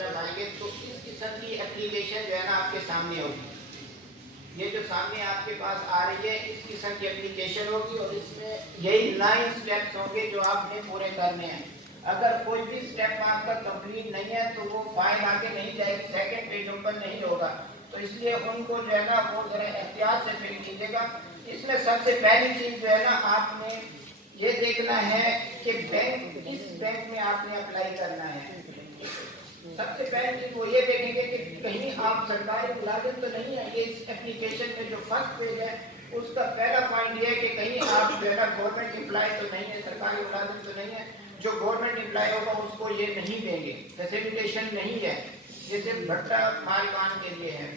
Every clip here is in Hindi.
जब आएंगे तो इस किस्म की एप्लीकेशन जो है ना आपके सामने होगी। ये जो सामने आपके पास आ रही है इस किस्म की एप्लीकेशन होगी और इसमें यही 9 स्टेप्स होंगे जो आपने पूरे करने हैं। अगर कोई भी स्टेप आपका कंप्लीट नहीं है तो वो फाइल आगे नहीं जाएगी, सेकंड पेज ओपन नहीं होगा। तो इसलिए उनको जो है ना वो जरा एहतियात से फिल कीजिएगा। इसमें सबसे पहली चीज जो है ना आपने ये देखना है कि बैंक किस बैंक में आपने अप्लाई करना है। सबसे पहले चीज वो ये देखेंगे कि कहीं आप सरकारी मुलाजिम तो नहीं है। ये इस एप्लीकेशन में जो फर्स्ट पेज है उसका पहला पॉइंट ये है कि कहीं आप जो है ना गवर्नमेंट एम्प्लॉय तो नहीं है, सरकारी मुलाजिम तो नहीं है। जो गवर्नमेंट एम्प्लॉय होगा उसको ये नहीं देंगे, फैसिलिटेशन नहीं है, ये सिर्फ भट्टा मालकान के लिए है।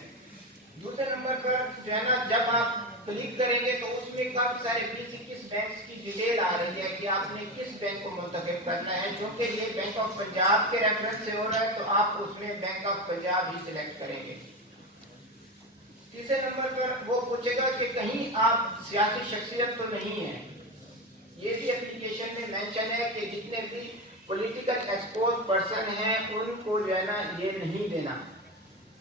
दूसरे नंबर पर जो है ना जब आप क्लिक करेंगे तो उसमें काफी सारे 20-21 बैंक की डिटेल आ रही है कि आपने किस बैंक को मुंतखब करना है। क्योंकि ये बैंक ऑफ पंजाब के रेफरेंस से हो रहा है तो आप उसमें bank of Punjab he select करेंगे। तीसरे नंबर पर वो पूछेगा कि कहीं आप सियासी शख्सियत तो नहीं है। ये भी एप्लीकेशन में मेंशन है कि जितने भी पॉलिटिकल एक्सपोज पर्सन हैं उनको जो है ना ये नहीं देना।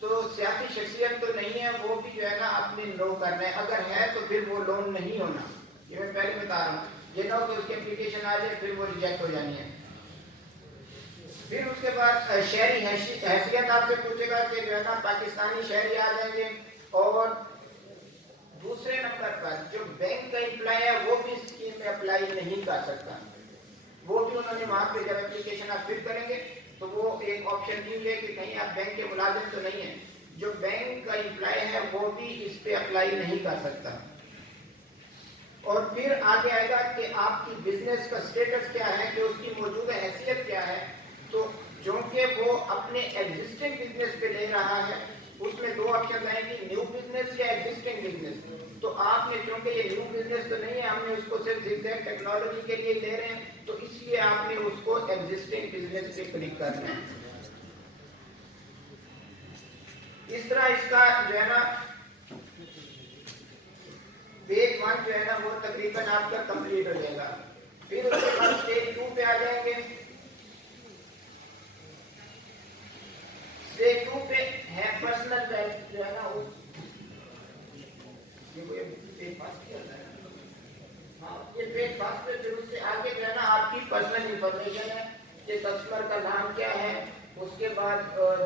तो सियासी शख्सियत तो नहीं है वो भी जो है ना आपने नो करना है। अगर है तो फिर वो लोन नहीं होना, ये मैं पहले बता रहा हूँ। ये ना हो कि उसकी एप्लीकेशन आ जाए फिर वो रिजेक्ट हो जानी है। फिर उसके बाद शहरी हैसियत आपसे पूछेगा कि जो है ना पाकिस्तानी शहरी आ जाएंगे। और दूसरे नंबर पर जो बैंक का एम्प्लॉय है वो भी इस स्कीम में अप्लाई नहीं कर सकता। वो भी उन्होंने वहां पे जब एप्लीकेशन आप फिल करेंगे तो वो एक ऑप्शन दी है कि कहीं आप बैंक के मुलाजिम तो नहीं है। जो बैंक का एम्प्लॉय है वो भी इस पे अप्लाई नहीं कर सकता। और फिर आगे आएगा कि आपकी बिजनेस का स्टेटस क्या है, कि उसकी मौजूदा हैसियत क्या है। तो जो कि वो अपने एग्जिस्टिंग बिजनेस पे ले रहा है उसमें दो ऑप्शन आएंगे, न्यू बिजनेस या एग्जिस्टिंग बिजनेस। तो आपने क्योंकि ये न्यू बिजनेस तो नहीं है, हमने उसको सिर्फ ZigZag टेक्नोलॉजी के लिए ले रहे हैं तो इसलिए आपने उसको एग्जिस्टिंग बिजनेस पे क्लिक करना है। इस तरह इसका जो है ना पेज 1 जो है ना वो तकरीबन आपका कंप्लीट हो जाएगा। फिर उसके बाद स्टेज 2 पे आ जाएंगे। स्टेज 2 पे है पर्सनल बैंक जो है ना ये पेज पास किया था। हाँ ये पेज पास पे फिर उससे आगे जो है ना आपकी पर्सनल इंफॉर्मेशन है कि कस्टमर का नाम क्या है, उसके बाद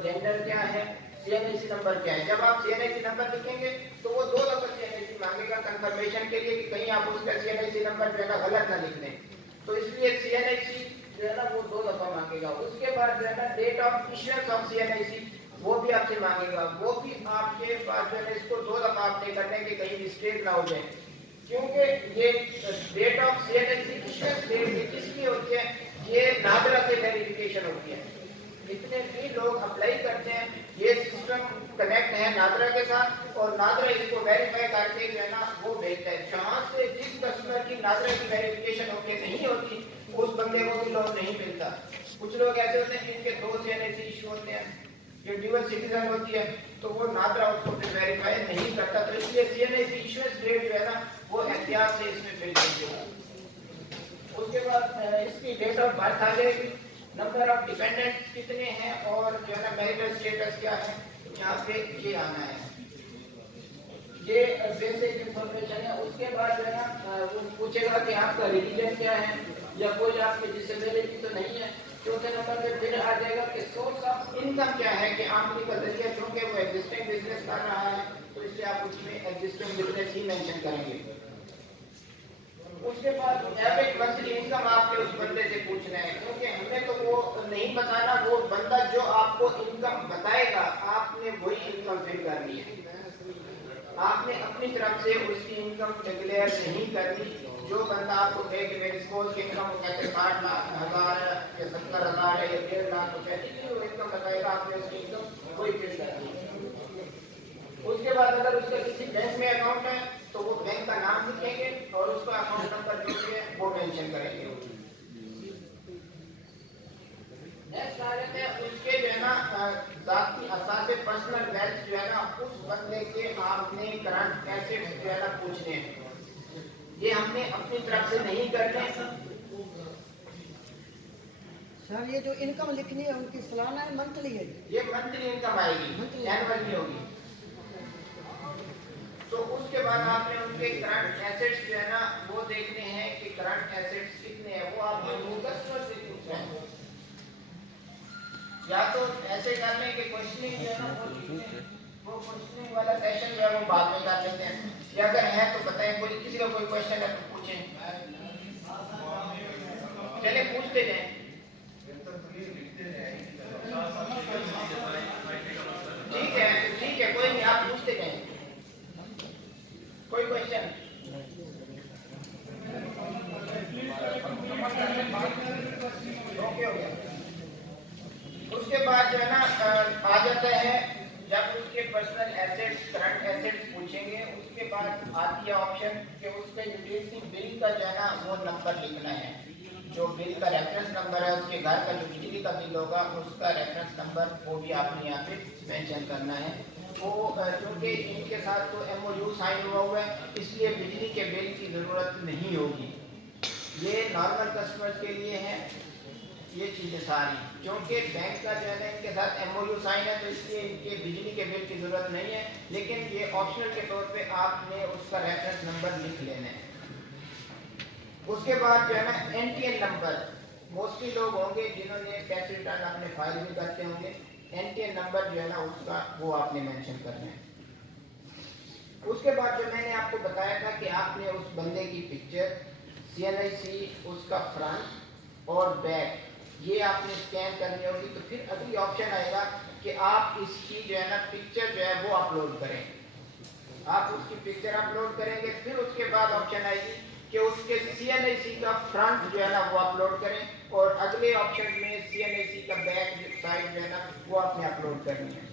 जेंडर क्या है, CNIC नंबर क्या है। जब आप CNIC नंबर लिखेंगे तो वो 2 दफा CNIC मांगेगा कंफर्मेशन के लिए कि कहीं आप उसका CNIC नंबर जो है ना गलत ना लिख दें। तो इसलिए CNIC जो है ना वो 2 दफा मांगेगा। उसके बाद जो है ना date of issuance of CNIC वो भी आपसे मांगेगा। वो भी आपके पास जो है इसको 2 दफा आपने करने के कहीं मिस्टेक ना हो जाए। क्योंकि ये date of CNIC issuance date किसकी होती है, ये नादरा से वेरिफिकेशन होती है। जितने भी लोग अप्लाई करते हैं ये सिस्टम कनेक्ट है नादरा के साथ और नादरा इसको वेरीफाई करके जो है ना वो भेजता है। जहां से जिस कस्टमर की नादरा की वेरिफिकेशन होके नहीं होती उस बंदे को भी लोन नहीं मिलता। कुछ लोग ऐसे होते हैं जिनके 2 CNIC इशू होते हैं, ये ड्यूअल सिटीजन होती है तो वो नादरा उसको फिर वेरीफाई नहीं करता। तो इसलिए CNIC इशूएंस डेट जो है ना वो एहतियात से इसमें फिल कीजिएगा। उसके बाद इसकी डेट ऑफ बर्थ आ जाएगी, नंबर ऑफ डिपेंडेंट्स कितने हैं और जो है ना मैरिटल स्टेटस क्या है, यहाँ पे ये आना है। ये बेसिक इंफॉर्मेशन है। उसके बाद जो है ना वो पूछेगा कि आपका रिलीजन क्या है या कोई आपकी डिसेबिलिटी तो नहीं है। चौथे नंबर पे फिर आ जाएगा कि सोर्स ऑफ इनकम क्या है, कि आमदनी का जरिया, क्योंकि वो एग्जिस्टिंग बिजनेस कर रहा है तो इसलिए आप उसमें एग्जिस्टिंग बिजनेस ही मेंशन करेंगे। उसके बाद एवरेज मंथली इनकम आपने उस बंदे से पूछना है, क्योंकि हमें तो वो नहीं बताना, वो बंदा जो आपको इनकम बताएगा आपने वही इनकम फिल करनी है। आपने अपनी तरफ से उसकी इनकम डिक्लेयर नहीं करनी। जो बंदा आपको कहे कि मेरी स्पोर्ट्स की इनकम कहते 60,000 या 70,000 या 1.5 लाख रुपए वो इनकम बताएगा आपने उसकी इनकम वही फिल करनी है। उसके बाद अगर उसका किसी बैंक में अकाउंट है तो वो बैंक का नाम लिखेंगे और उसका अकाउंट नंबर जो है वो मेंशन करेंगे। नेक्स्ट आ जाते हैं उसके जो है ना जाती असासे पर्सनल वेल्थ जो है ना उस बंदे के आपने करंट एसेट्स जो है ना पूछने हैं। ये हमने अपनी तरफ से नहीं करने। सर ये जो इनकम लिखनी है उनकी सालाना है मंथली है? ये मंथली इनकम आएगी, एनुअल नहीं होगी। तो उसके बाद आपने उनके करंट एसेट्स जो है ना वो देखने हैं कि करंट एसेट्स कितने हैं, वो आपने कस्टमर से पूछना है। या तो ऐसे करने के क्वेश्चनिंग जो है ना वो क्वेश्चनिंग वाला सेशन जो है वो बाद में कर लेते हैं, या अगर है तो बताएं, कोई किसी का कोई क्वेश्चन है तो पूछें, चले पूछते जाएं। ठीक है कोई नहीं, आप पूछते जाएं। कोई क्वेश्चन? ओके हो गया। उसके बाद जो है ना आ जाता है जब उसके पर्सनल एसेट्स करंट एसेट्स पूछेंगे, उसके बाद आती है ऑप्शन कि उसके यूटिलिटी बिल का जो है ना वो नंबर लिखना है, जो बिल का रेफरेंस नंबर है, उसके घर का जो बिजली का बिल होगा उसका रेफरेंस नंबर वो भी आपने यहाँ पे मेंशन करना है। वो क्योंकि इनके साथ तो MOU साइन हुआ है इसलिए बिजली के बिल की ज़रूरत नहीं होगी, ये नॉर्मल कस्टमर्स के लिए है ये चीज़ें सारी, क्योंकि बैंक का जो है ना इनके साथ MOU साइन है तो इसलिए इनके बिजली के बिल की ज़रूरत नहीं है, लेकिन ये ऑप्शनल के तौर पे आपने उसका रेफरेंस नंबर लिख लेना है। उसके बाद जो है ना NTN नंबर, मोस्टली लोग होंगे जिन्होंने टैक्स रिटर्न अपने फाइल में करते होंगे, NTN नंबर जो है ना उसका वो आपने मेंशन करना है। उसके बाद जो मैंने आपको बताया था कि आपने उस बंदे की पिक्चर CNIC उसका फ्रंट और बैक ये आपने स्कैन करनी होगी, तो फिर अगली ऑप्शन आएगा कि आप इसकी जो है ना पिक्चर जो है वो अपलोड करें, आप उसकी पिक्चर अपलोड करेंगे, फिर उसके बाद ऑप्शन आएगी कि उसके CNIC का फ्रंट जो है ना वो अपलोड करें, और अगले ऑप्शन में CNIC का बैक साइड जो है ना वो आपने अपलोड करनी है।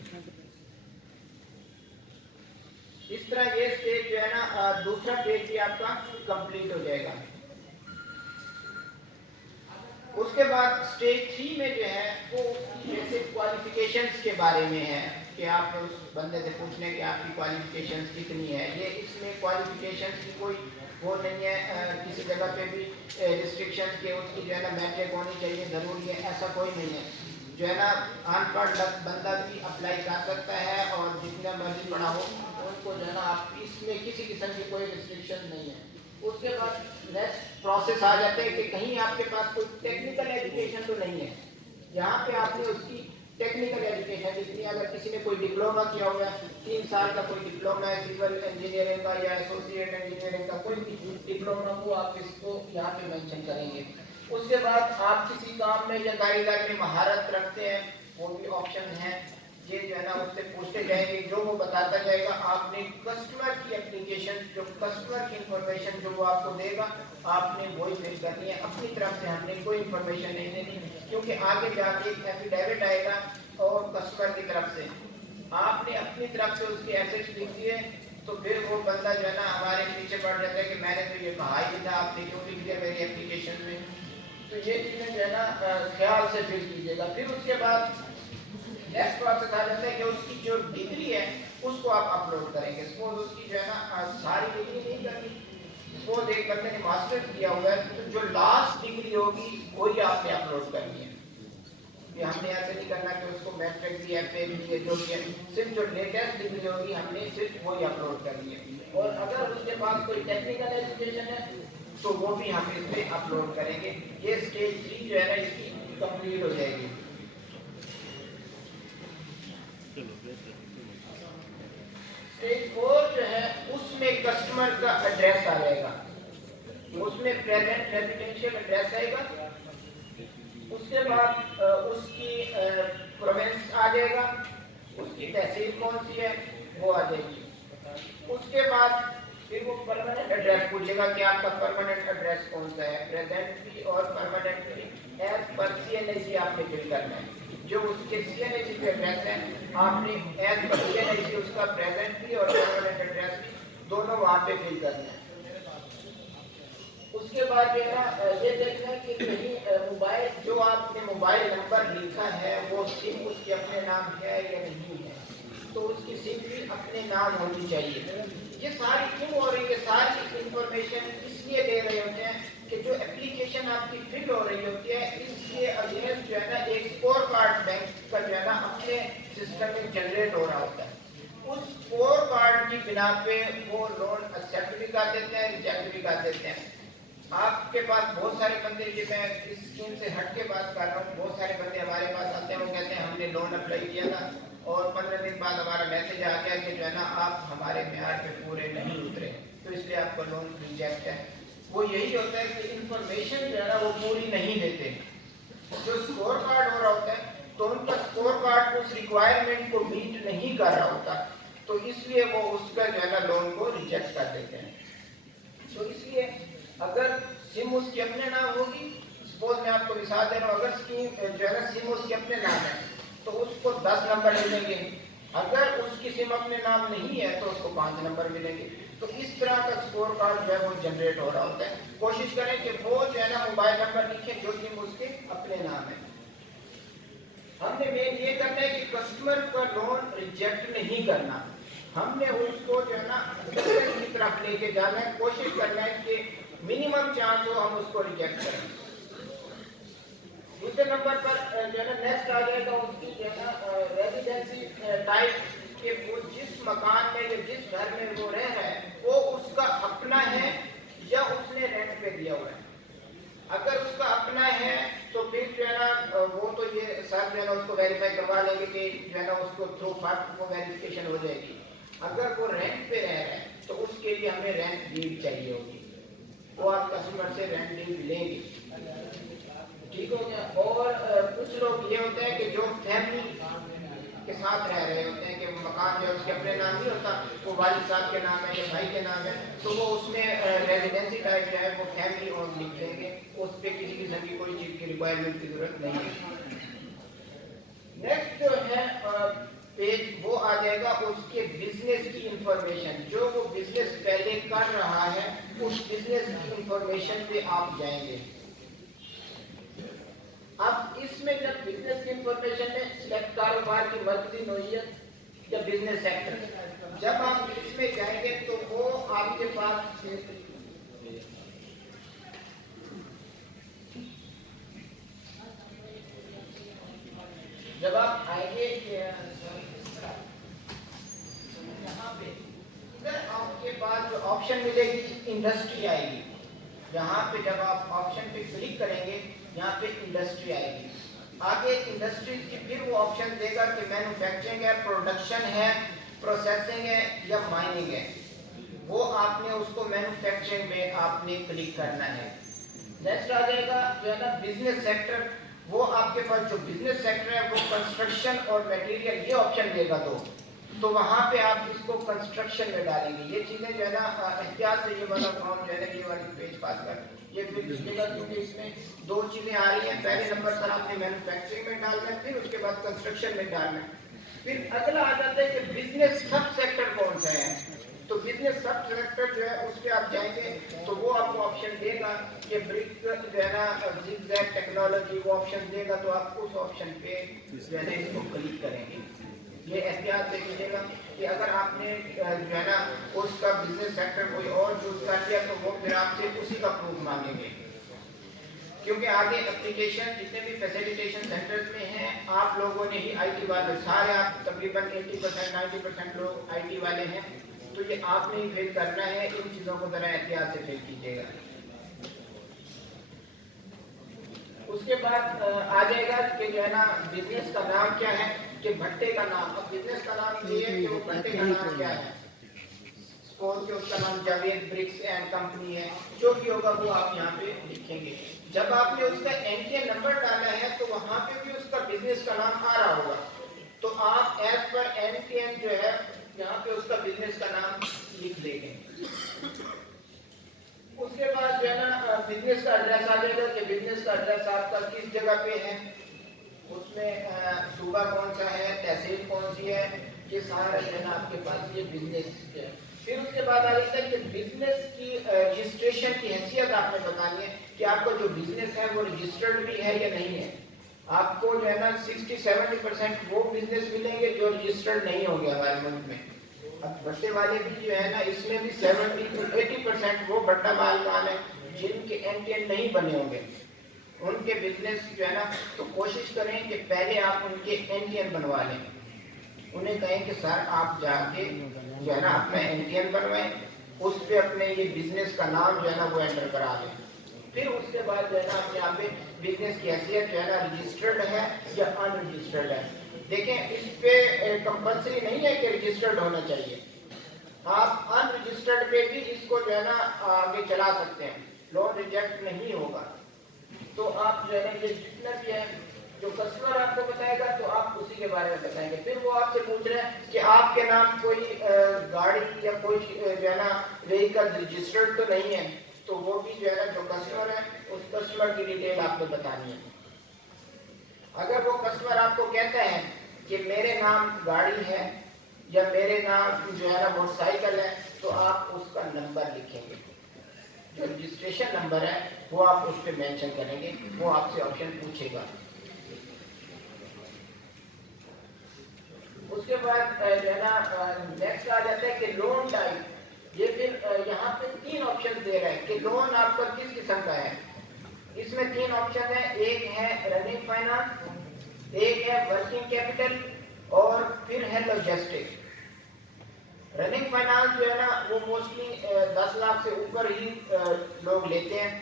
इस तरह ये स्टेज जो है ना दूसरा पेज भी आपका कंप्लीट हो जाएगा। उसके बाद स्टेज 3 में जो है वो उसकी बेसिक क्वालिफिकेशंस के बारे में है कि आप उस बंदे से पूछने कि आपकी क्वालिफिकेशंस कितनी है। ये इसमें क्वालिफिकेशंस की कोई वो नहीं है, किसी जगह पे भी रिस्ट्रिक्शन के उसकी जो है ना मैट्रिक होनी चाहिए ज़रूरी है, ऐसा कोई नहीं है। जो है ना अनपढ़ बंदा भी अप्लाई कर सकता है और जितना मर्जी पढ़ा हो उनको जो है ना आप इसमें किसी किस्म की कोई रिस्ट्रिक्शन नहीं है। उसके बाद नेक्स्ट प्रोसेस आ जाते हैं कि कहीं आपके पास कोई टेक्निकल एजुकेशन तो नहीं है, यहाँ पे आपने उसकी टेक्निकल एजुकेशन जितनी, अगर किसी ने कोई डिप्लोमा किया हुआ है 3 साल का कोई डिप्लोमा है सिविल इंजीनियरिंग का या एसोसिएट इंजीनियरिंग का कोई भी डिप्लोमा वो आप इसको यहाँ पे मेंशन करेंगे। उसके बाद आप किसी काम में या कारीगर में महारत रखते हैं वो भी ऑप्शन है, ये जो है ना उससे पूछते जाएंगे, जो वो बताता जाएगा। आपने कस्टमर की एप्लीकेशन जो कस्टमर की इंफॉर्मेशन जो वो आपको देगा आपने वही फिल करनी है, अपनी तरफ से हमने कोई इंफॉर्मेशन नहीं देनी, क्योंकि आगे जाके एक एफिडेविट आएगा और कस्टमर की तरफ से आपने अपनी तरफ से उसके एसेट्स लिख दिए, तो फिर वो बंदा जो है ना हमारे पीछे पड़ जाता है कि मैंने तो ये कहा ही था, आपने क्यों लिख दिया मेरी एप्लीकेशन में। तो ये चीज़ें जो है ना ख्याल से फिल कीजिएगा। फिर उसके बाद नेक्स्ट प्रोसेस आ जाता है कि उसकी जो डिग्री है उसको आप अपलोड करेंगे। सपोज उसकी जो है ना सारी डिग्री नहीं करनी, सपोज एक बंदे ने मास्टर्स किया हुआ है तो जो लास्ट डिग्री होगी वही आपने अपलोड करनी है। ये हमने ऐसे नहीं करना कि उसको मैट्रिक भी FA भी है जो भी है, सिर्फ जो लेटेस्ट डिग्री होगी हमने सिर्फ वही अपलोड करनी है। और अगर उसके पास कोई टेक्निकल एजुकेशन है तो वो भी हम इसमें अपलोड करेंगे। ये स्टेज 3 जो है ना इसकी कंप्लीट हो जाएगी। स्टेज 4 जो है उसमें कस्टमर का एड्रेस आ जाएगा, उसमें प्रेजेंट रेजिडेंशियल एड्रेस आएगा। उसके बाद उसकी प्रोविंस आ जाएगा, उसकी तहसील कौन सी है वो आ जाएगी। उसके बाद फिर वो परमानेंट एड्रेस पूछेगा कि आपका परमानेंट एड्रेस कौन सा है, प्रेजेंट भी और परमानेंट भी एज पर CNIC आपने फिल करना है। जो उसके CNIC पे एड्रेस है आपने एज पर CNIC उसका प्रेजेंट भी और परमानेंट एड्रेस भी दोनों वहाँ पे फिल करना है। उसके बाद जो है ना ये देखना है कि कहीं मोबाइल जो आपने मोबाइल नंबर लिखा है वो सिम उसके अपने नाम है या नहीं है, तो उसकी सिम भी अपने नाम होनी चाहिए। ये सारी क्यों हो रही है, सारी इंफॉर्मेशन इसलिए दे रहे होते हैं कि जो एप्लीकेशन आपकी फिल हो रही होती है इसके अगेंस्ट जो है ना एक स्कोर कार्ड बैंक का जो है ना अपने सिस्टम में जनरेट हो रहा होता है। उस स्कोर कार्ड की बिना पे वो लोन एक्सेप्ट भी कर देते हैं, रिजेक्ट भी कर देते हैं। आपके पास बहुत सारे बंदे, ये मैं इस स्कीम से हट के बात कर रहा हूँ, बहुत सारे बंदे हमारे पास आते हैं, वो कहते हैं हमने लोन अप्लाई किया था और 15 दिन बाद हमारा मैसेज आ गया कि जो है ना आप हमारे म्यार पे पूरे नहीं उतरे, तो इसलिए आपका लोन रिजेक्ट है। वो यही होता है कि इंफॉर्मेशन जो है ना वो पूरी नहीं देते। जो स्कोर कार्ड हो रहा होता है तो उनका स्कोर कार्ड उस रिक्वायरमेंट को मीट नहीं कर रहा होता, तो इसलिए वो उसका जो है ना लोन को रिजेक्ट कर देते हैं। तो इसलिए अगर सिम उसकी अपने नाम होगी, सपोज मैं आपको मिसाल दे रहा हूँ, अगर स्कीम जो है ना सिम उसके अपने नाम है तो उसको 10 नंबर मिलेंगे, अगर उसकी सिम अपने नाम नहीं है तो उसको 5 नंबर मिलेंगे। तो इस तरह का स्कोर कार्ड जो है वो जनरेट हो रहा होता है। कोशिश करें कि वो जो है ना मोबाइल नंबर लिखे जो सिम उसके अपने नाम है। हमने मेन ये करना है कि कस्टमर का लोन रिजेक्ट नहीं करना, हमने उसको जो है ना की तरफ लेके जाना है, कोशिश करना है कि मिनिमम चांस हो हम उसको रिजेक्ट करें। दूसरे नंबर पर जो है ना नेक्स्ट आ जाएगा उसकी जो है ना रेजिडेंसी टाइप, कि वो जिस मकान में या जिस घर में वो रह रहा है वो उसका अपना है या उसने रेंट पे दिया हुआ है। अगर उसका अपना है तो फिर जो है ना वो तो ये सर जो है ना उसको वेरीफाई करवा लेंगे कि जो है ना उसको थ्रू फैक्ट वो वेरिफिकेशन हो जाएगी। अगर वो रेंट पे रह रहा है तो उसके लिए हमें रेंट डीड चाहिए होगी, वो आप कस्टमर से रेंट डीड लेंगे, ठीक हो गया। और कुछ लोग ये होते हैं कि जो फैमिली के साथ रह रहे होते हैं कि मकान जो है उसके अपने नाम नहीं होता, वो वालिद साहब के नाम है या भाई के नाम है, तो वो उसमें रेजिडेंसी टाइप जो है वो फैमिली ओन लिख देंगे, उस पर किसी किस्म की कोई चीज़ की रिक्वायरमेंट की जरूरत नहीं है। नेक्स्ट जो है पेज वो आ जाएगा उसके बिजनेस की इंफॉर्मेशन, जो वो बिजनेस पहले कर रहा है उस बिजनेस की इंफॉर्मेशन पे आप जाएंगे। अब इसमें जब बिजनेस की इंफॉर्मेशन में सिलेक्ट कारोबार की मर्कजी नौइयत या बिजनेस सेक्टर, जब आप इसमें जाएंगे तो वो आपके पास जब आप आएंगे यहाँ पे इधर आपके पास जो ऑप्शन मिलेगी इंडस्ट्री आएगी। यहाँ पे जब आप ऑप्शन पे क्लिक करेंगे यहाँ पे इंडस्ट्री आएगी। आगे इंडस्ट्री की फिर वो ऑप्शन देगा कि मैन्युफैक्चरिंग है, प्रोडक्शन है, प्रोसेसिंग है या माइनिंग है। वो आपने उसको मैन्युफैक्चरिंग में आपने क्लिक करना है। नेक्स्ट आ जाएगा जो है ना बिजनेस सेक्टर, वो आपके पास जो बिजनेस सेक्टर है वो कंस्ट्रक्शन और मटेरियल ये ऑप्शन देगा, तो वहाँ पे आप इसको कंस्ट्रक्शन में डालेंगे। ये चीज़ें जो है ना एहतियात से ये वाला फॉर्म जो है ना ये वाली पेज पास कर ये फिर लिखेगा, क्योंकि इसमें दो चीज़ें आ रही हैं। पहले नंबर पर आपने मैन्युफैक्चरिंग में डालना है, फिर उसके बाद कंस्ट्रक्शन में डालना है। फिर अगला आ जाता है कि बिजनेस सब सेक्टर कौन सा है, तो बिजनेस सब सेक्टर जो है उस पर आप जाएंगे तो वो आपको ऑप्शन देगा कि ब्रिक जो है ना ज़िगज़ैग टेक्नोलॉजी, वो ऑप्शन देगा, तो आप उस ऑप्शन पे जो है ना इसको क्लिक करेंगे। ये एहतियात से कीजिएगा कि अगर आपने जो है ना उसका बिजनेस सेक्टर कोई और चूज कर दिया तो वो फिर आपसे उसी का प्रूफ मांगेंगे, क्योंकि आगे एप्लीकेशन जितने भी फैसिलिटेशन सेंटर्स में हैं आप लोगों ने ही IT वाले सारे, आप तकरीबन 80% 90% लोग IT वाले हैं, तो ये आपने ही फिल करना है। इन चीज़ों को ज़रा एहतियात से फिल कीजिएगा। उसके बाद आ जाएगा कि जो है ना बिजनेस का नाम क्या है, कि भट्टे का नाम। अब बिजनेस का नाम ये है कि वो भट्टे का नाम क्या है, सपोज कि उसका नाम जावेद ब्रिक्स एंड कंपनी है, जो भी होगा वो आप यहाँ पे लिखेंगे। जब आपने उसका NTN नंबर डाला है तो वहाँ पे भी उसका बिजनेस का नाम आ रहा होगा, तो आप एज पर NTN जो है यहाँ पे उसका बिजनेस का नाम लिख देंगे। उसके बाद जो है ना बिजनेस का एड्रेस आ जाएगा कि बिजनेस का एड्रेस आपका किस जगह पे है, उसमें सूबा कौन सा है, तहसील कौन सी है, ये सारा जो है ना आपके पास ये बिजनेस है। फिर उसके बाद आ जाता है कि बिजनेस की रजिस्ट्रेशन की हैसियत आपने बतानी है कि आपका जो बिजनेस है वो रजिस्टर्ड भी है या नहीं है। आपको जो है ना 60-70% वो बिजनेस मिलेंगे जो रजिस्टर्ड नहीं होंगे हमारे मुल्क में। अब भट्टे वाले भी जो है ना इसमें भी 70-80% वो भट्टा माल है जिनके एनटीएन नहीं बने होंगे उनके बिजनेस जो है ना, तो कोशिश करें कि पहले आप उनके एनटीएन बनवा लें। उन्हें कहें कि सर आप जाके जो है ना अपना एनटीएन बनवाएं, उस पर अपने ये बिजनेस का नाम जो है ना वो एंटर करा लें। फिर उसके बाद जो है ना अपने यहाँ पे बिजनेस की हैसियत जो है ना रजिस्टर्ड है या अनरजिस्टर्ड है। देखें, इस पे कंपल्सरी नहीं है कि रजिस्टर्ड होना चाहिए। आप अनरजिस्टर्ड पे भी इसको जो है ना आगे चला सकते हैं, लोन रिजेक्ट नहीं होगा। तो आप जो है ना ये जितना भी है जो कस्टमर आपको बताएगा तो आप उसी के बारे में बताएंगे। फिर वो आपसे पूछ रहे हैं कि आपके नाम कोई गाड़ी या कोई जो है ना व्हीकल रजिस्टर्ड तो नहीं है, तो वो भी जो है ना जो कस्टमर है उस कस्टमर की डिटेल आपको बतानी है। अगर वो कस्टमर आपको कहता है कि मेरे नाम गाड़ी है या मेरे नाम जो है ना मोटरसाइकिल है, तो आप उसका नंबर लिखेंगे, जो रजिस्ट्रेशन नंबर है वो आप उस पर मेंशन करेंगे। वो आपसे ऑप्शन पूछेगा। उसके बाद जो है ना नेक्स्ट आ जाता है कि लोन टाइप। ये फिर यहाँ पे 3 ऑप्शन दे रहे हैं कि लोन आपका किस किस्म का है। इसमें 3 ऑप्शन है, एक है रनिंग फाइनेंस, एक है वर्किंग कैपिटल और फिर है लॉजिस्टिक। रनिंग फाइनेंस जो है ना वो मोस्टली 10 लाख से ऊपर ही लोग लेते हैं,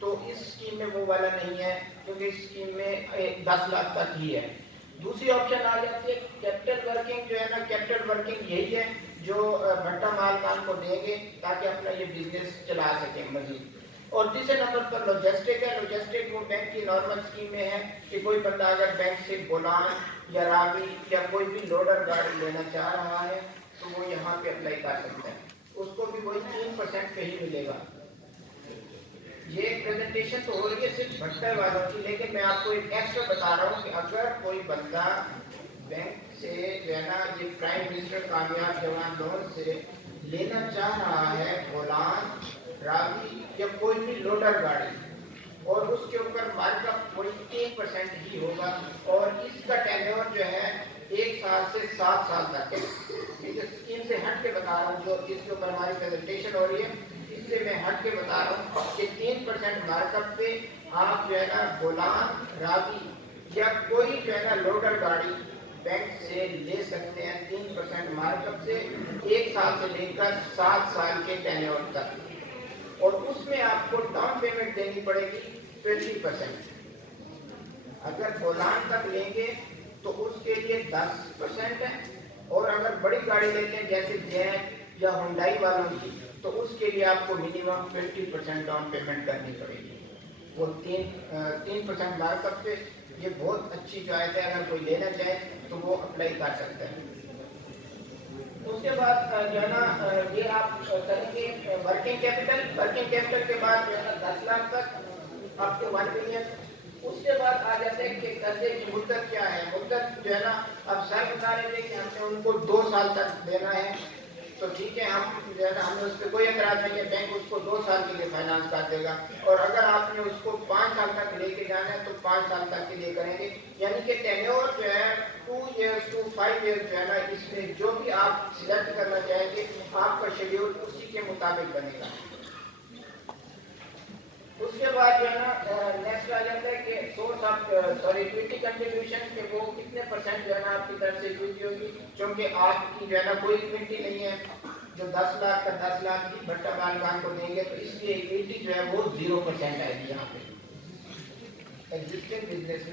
तो इस स्कीम में वो वाला नहीं है क्योंकि इस स्कीम में 10 लाख तक ही है। दूसरी ऑप्शन आ जाती है कैपिटल वर्किंग। जो है ना कैपिटल वर्किंग यही है जो भट्टा मालकान को देंगे ताकि अपना ये बिजनेस चला सकें मजीद। और तीसरे नंबर पर लॉजिस्टिक है। लॉजिस्टिक वो बैंक की नॉर्मल स्कीम में है कि कोई बंदा अगर बैंक से बोलान या रावी या कोई भी लोडर गाड़ी लेना चाह रहा है तो वो यहाँ पे अप्लाई कर सकता है, उसको भी कोई 3% पे ही मिलेगा। ये प्रेजेंटेशन तो हो रही है सिर्फ भट्टा वालों की, लेकिन मैं आपको एक एक्स्ट्रा बता रहा हूँ कि अगर कोई बंदा बैंक से जो है ना ये प्राइम मिनिस्टर कामयाब जवान लोन से लेना चाह रहा है बोलान, रावी या कोई भी लोडर गाड़ी, और उसके ऊपर मार्कअप कोई 1% ही होगा और इसका टेन्योर जो है 1 साल से 7 साल तक है। ये जो स्कीम से हट के बता रहा हूँ, जो जिसके ऊपर हमारी प्रेजेंटेशन हो रही है, इससे मैं हट के बता रहा हूँ कि 3% मार्कअप पे आप जो है ना बोलान, रावी या कोई जो है ना लोडर गाड़ी बैंक से ले सकते हैं 3% मार्कअप से 1 साल से लेकर 7 साल के टेन्योर तक। और उसमें आपको डाउन पेमेंट देनी पड़ेगी 20%। अगर बोलान तक लेंगे तो उसके लिए 10% है, और अगर बड़ी गाड़ी लेते हैं जैसे जैक या हुंडई वालों की तो उसके लिए आपको मिनिमम 20% डाउन पेमेंट करनी पड़ेगी। वो 3% मार्कअप पे ये बहुत अच्छी चॉइस है, अगर कोई लेना चाहे तो वो अप्लाई कर सकता है। उसके बाद जो है ना ये आप करेंगे वर्किंग कैपिटल। वर्किंग कैपिटल के बाद जो है ना 10 लाख तक अप टू 1 मिलियन। उसके बाद आ जाते हैं कि कर्जे की मुद्दत क्या है। मुद्दत जो है ना अब सर बता रहे थे कि हमने उनको 2 साल तक देना है, तो ठीक है, हम जो है ना हमें उस पर कोई एतराज नहीं है, बैंक उसको 2 साल के लिए फाइनेंस कर देगा। और अगर आपने उसको 5 साल तक लेके जाना है तो 5 साल तक के लिए करेंगे, यानी कि टेन्योर जो है 2 years to 5 years जो है ना इसमें जो भी आप सिलेक्ट करना चाहेंगे आपका शेड्यूल उसी के मुताबिक बनेगा। उसके बाद जो है ना नेक्स्ट आ जाता है कि सोर्स ऑफ इक्विटी कंट्रीब्यूशन के वो कितने % जो है ना आपकी तरफ से इक्विटी होगी, क्योंकि आपकी जो है ना कोई इक्विटी नहीं है, जो 10 लाख का 10 लाख की भट्टा मालकान को देंगे तो इसलिए इक्विटी जो है वो 0% आएगी यहाँ पे एग्जिस्टिंग बिजनेस में।